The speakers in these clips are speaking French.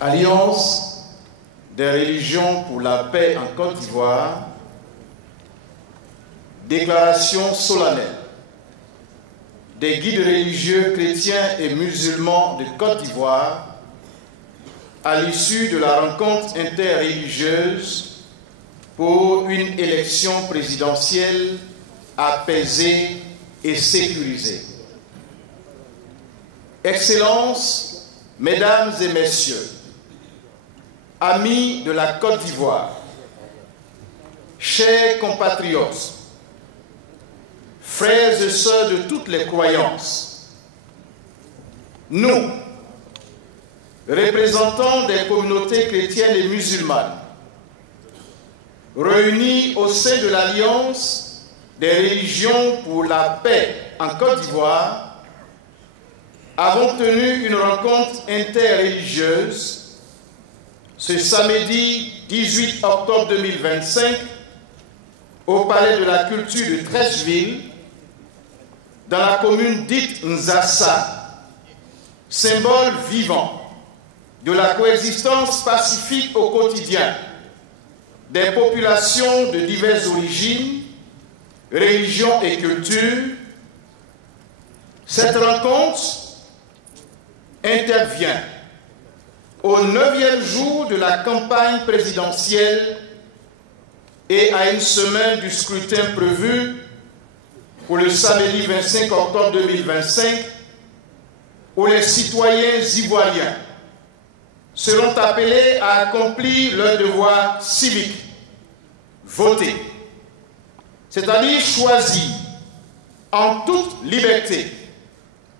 Alliance des religions pour la paix en Côte d'Ivoire, déclaration solennelle des guides religieux chrétiens et musulmans de Côte d'Ivoire à l'issue de la rencontre interreligieuse pour une élection présidentielle apaisée et sécurisée. Excellences, Mesdames et Messieurs, amis de la Côte d'Ivoire, chers compatriotes, frères et sœurs de toutes les croyances, nous, représentants des communautés chrétiennes et musulmanes, réunis au sein de l'Alliance des religions pour la paix en Côte d'Ivoire, avons tenu une rencontre interreligieuse ce samedi 18 octobre 2025 au Palais de la Culture de Treichville, dans la commune dite Nzassa, symbole vivant de la coexistence pacifique au quotidien des populations de diverses origines, religions et cultures. Cette rencontre intervient au 9e jour de la campagne présidentielle et à une semaine du scrutin prévu pour le samedi 25 octobre 2025, où les citoyens ivoiriens seront appelés à accomplir leur devoir civique, voter, c'est-à-dire choisir en toute liberté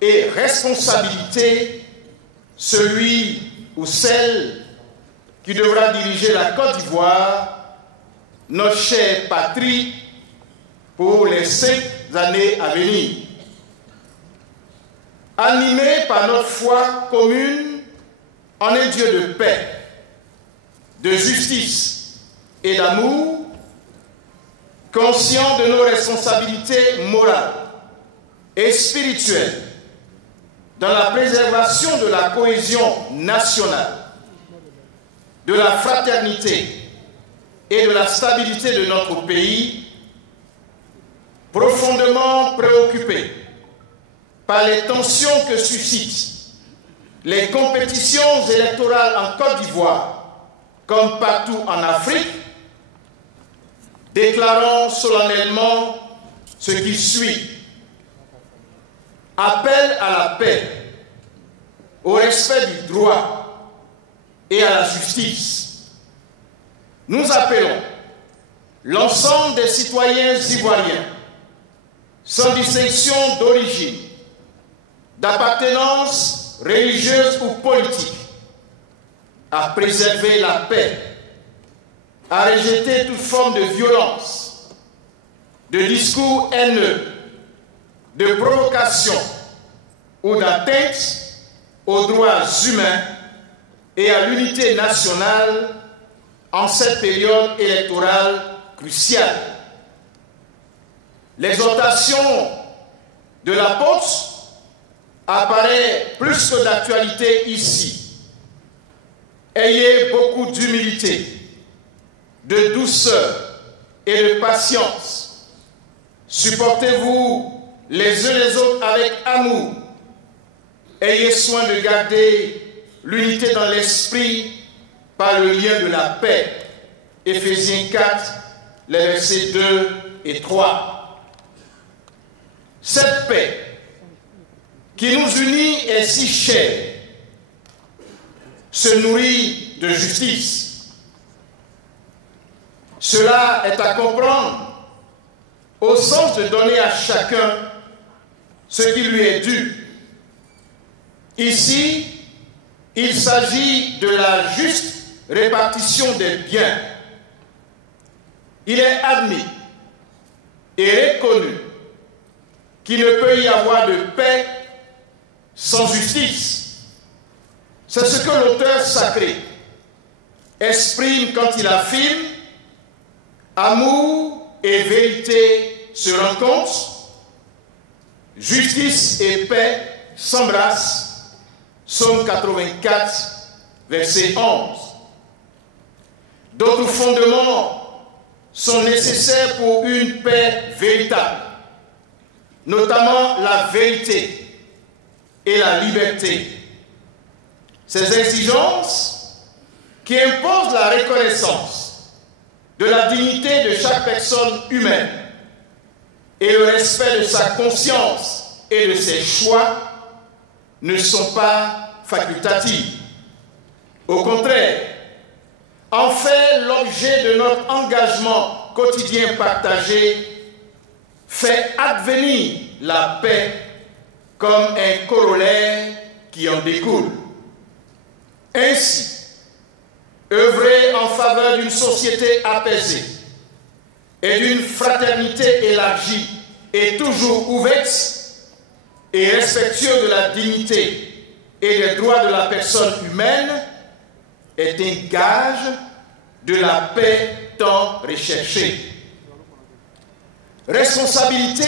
et responsabilité celui ou celle qui devra diriger la Côte d'Ivoire, notre chère patrie, pour les 5 années à venir. Animés par notre foi commune en un Dieu de paix, de justice et d'amour, conscients de nos responsabilités morales et spirituelles dans la préservation de la cohésion nationale, de la fraternité et de la stabilité de notre pays, profondément préoccupés par les tensions que suscitent les compétitions électorales en Côte d'Ivoire, comme partout en Afrique, déclarons solennellement ce qui suit. Appel à la paix, au respect du droit et à la justice. Nous appelons l'ensemble des citoyens ivoiriens, sans distinction d'origine, d'appartenance religieuse ou politique, à préserver la paix, à rejeter toute forme de violence, de discours haineux, de provocation ou d'atteinte aux droits humains et à l'unité nationale en cette période électorale cruciale. L'exhortation de l'apôtre apparaît plus que d'actualité ici. Ayez beaucoup d'humilité, de douceur et de patience. Supportez-vous les uns les autres avec amour. Ayez soin de garder l'unité dans l'esprit par le lien de la paix. Éphésiens 4, les versets 2 et 3. Cette paix qui nous unit est si chère, se nourrit de justice. Cela est à comprendre au sens de donner à chacun ce qui lui est dû. Ici, il s'agit de la juste répartition des biens. Il est admis et reconnu qu'il ne peut y avoir de paix sans justice. C'est ce que l'auteur sacré exprime quand il affirme « Amour et vérité se rencontrent, justice et paix s'embrassent » Psaume 84, verset 11. D'autres fondements sont nécessaires pour une paix véritable, notamment la vérité et la liberté. Ces exigences qui imposent la reconnaissance de la dignité de chaque personne humaine et le respect de sa conscience et de ses choix ne sont pas facultatives. Au contraire, en fait l'objet de notre engagement quotidien partagé, fait advenir la paix comme un corollaire qui en découle. Ainsi, œuvrer en faveur d'une société apaisée et d'une fraternité élargie et toujours ouverte et respectueuse de la dignité et des droits de la personne humaine est un gage de la paix tant recherchée. Responsabilité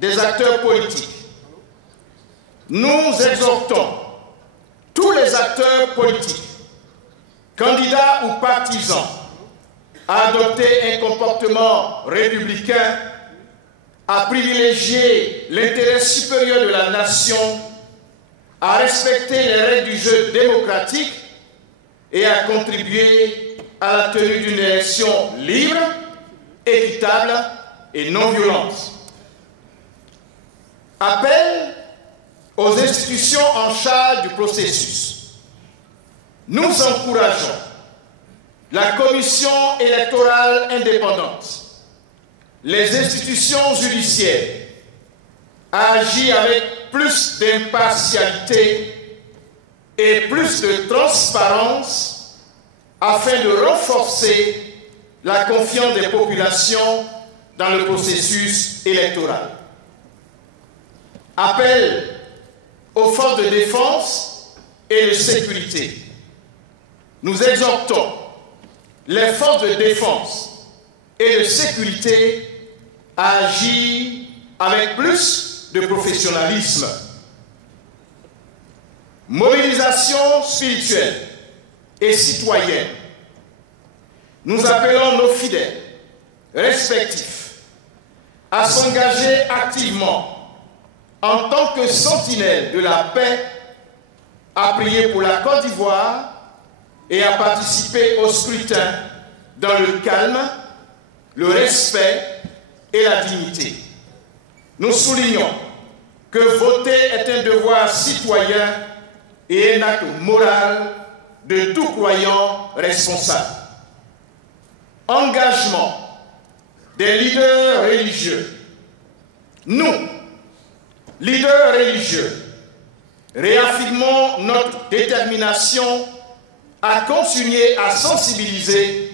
des acteurs politiques. Nous exhortons tous les acteurs politiques, candidats ou partisans, à adopter un comportement républicain, à privilégier l'intérêt supérieur de la nation, à respecter les règles du jeu démocratique et à contribuer à la tenue d'une élection libre, équitable et non violente. Appel aux institutions en charge du processus. Nous encourageons la Commission électorale indépendante, les institutions judiciaires à agir avec plus d'impartialité et plus de transparence afin de renforcer la confiance des populations dans le processus électoral. Appel aux forces de défense et de sécurité. Nous exhortons les forces de défense et de sécurité à agir avec plus de professionnalisme. Mobilisation spirituelle et citoyenne. Nous appelons nos fidèles respectifs à s'engager activement en tant que sentinelles de la paix, à prier pour la Côte d'Ivoire et à participer au scrutin dans le calme, le respect et la dignité. Nous soulignons que voter est un devoir citoyen et un acte moral de tout croyant responsable. Engagement des leaders religieux. Nous, leaders religieux, réaffirmons notre détermination à continuer à sensibiliser,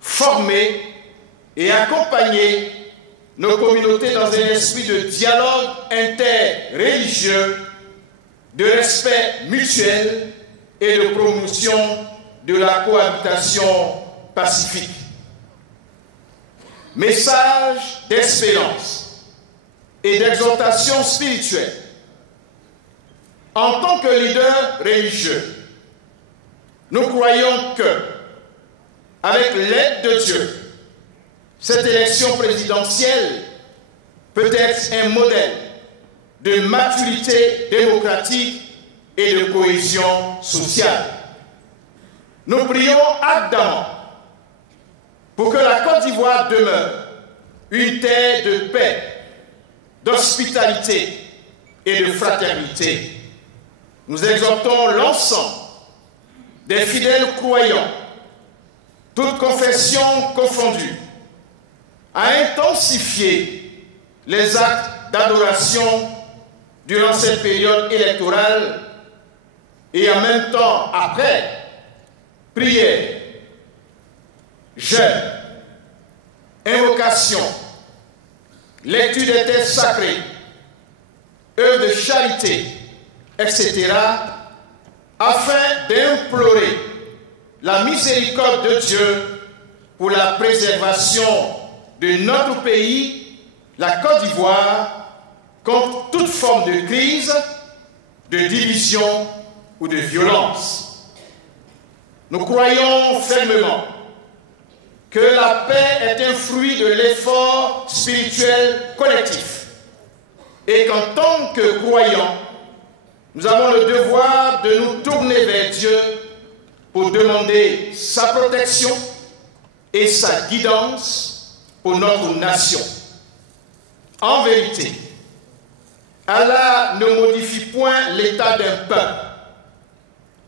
former et accompagner nos communautés dans un esprit de dialogue interreligieux, de respect mutuel et de promotion de la cohabitation pacifique. Message d'espérance et d'exhortation spirituelle. En tant que leader religieux, nous croyons que, avec l'aide de Dieu, cette élection présidentielle peut être un modèle de maturité démocratique et de cohésion sociale. Nous prions ardemment pour que la Côte d'Ivoire demeure une terre de paix, d'hospitalité et de fraternité. Nous exhortons l'ensemble des fidèles croyants, toutes confessions confondues, à intensifier les actes d'adoration durant cette période électorale et en même temps après, prière, jeûne, invocation, lecture des textes sacrés, œuvres de charité, etc., afin d'implorer la miséricorde de Dieu pour la préservation de notre pays, la Côte d'Ivoire, contre toute forme de crise, de division ou de violence. Nous croyons fermement que la paix est un fruit de l'effort spirituel collectif et qu'en tant que croyants, nous avons le devoir de nous tourner vers Dieu pour demander sa protection et sa guidance pour notre nation. En vérité, Allah ne modifie point l'état d'un peuple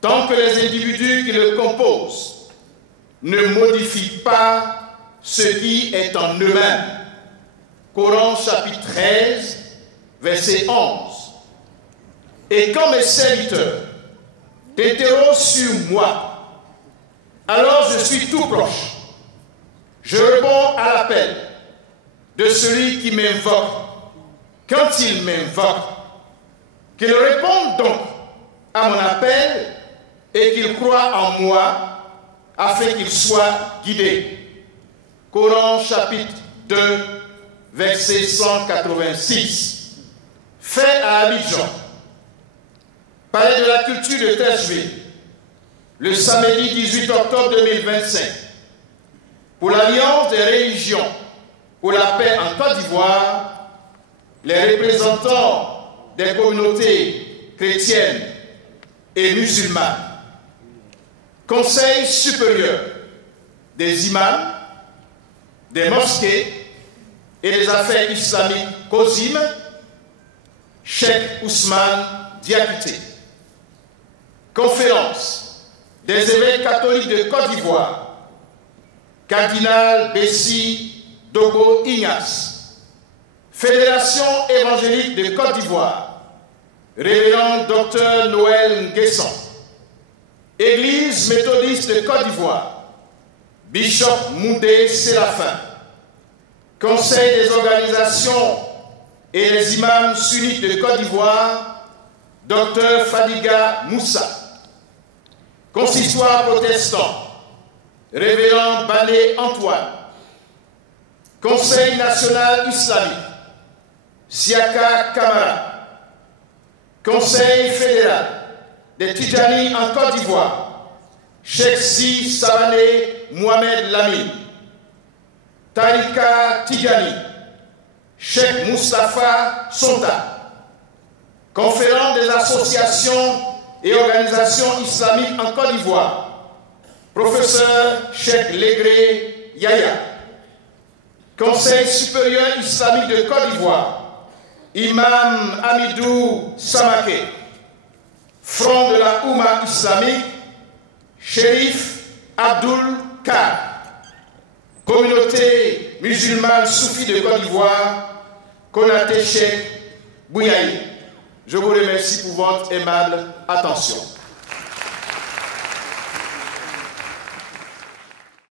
tant que les individus qui le composent ne modifient pas ce qui est en eux-mêmes. Coran chapitre 13, verset 11. Et quand mes serviteurs t'interrogent sur moi, alors je suis tout proche. Je réponds à l'appel de celui qui m'invoque. Quand il m'invoque, qu'il réponde donc à mon appel et qu'il croit en moi afin qu'il soit guidé. Coran chapitre 2, verset 186. Fait à Abidjan, palais de la culture de Treichville, le samedi 18 octobre 2025, pour l'Alliance des religions pour la paix en Côte d'Ivoire, les représentants des communautés chrétiennes et musulmanes, Conseil supérieur des imams, des mosquées et des affaires islamiques COSIM, Cheikh Ousmane Diakité, Conférence des évêques catholiques de Côte d'Ivoire, Cardinal Bessi Dogo Ignace, Fédération évangélique de Côte d'Ivoire, Révérend Dr Noël Nguesson, Église méthodiste de Côte d'Ivoire, Bishop Moudé Séraphin, Conseil des organisations et les imams sunnites de Côte d'Ivoire, Dr Fadiga Moussa, Consistoire protestant, Révérend Bané Antoine, Conseil national islamique, Siaka Kamara, Conseil fédéral des Tidjani en Côte d'Ivoire, Cheikh Si Savané Mohamed Lamine, Tarika Tidjani, Cheikh Moustapha Sonta, Conférence des associations et organisations islamiques en Côte d'Ivoire, Professeur Cheikh Legré Yaya, Conseil supérieur islamique de Côte d'Ivoire, Imam Amidou Samake, Front de la Oumma islamique, Chérif Abdoul Kar, Communauté musulmane soufie de Côte d'Ivoire, Konaté Cheikh Bouyaï. Je vous remercie pour votre aimable attention.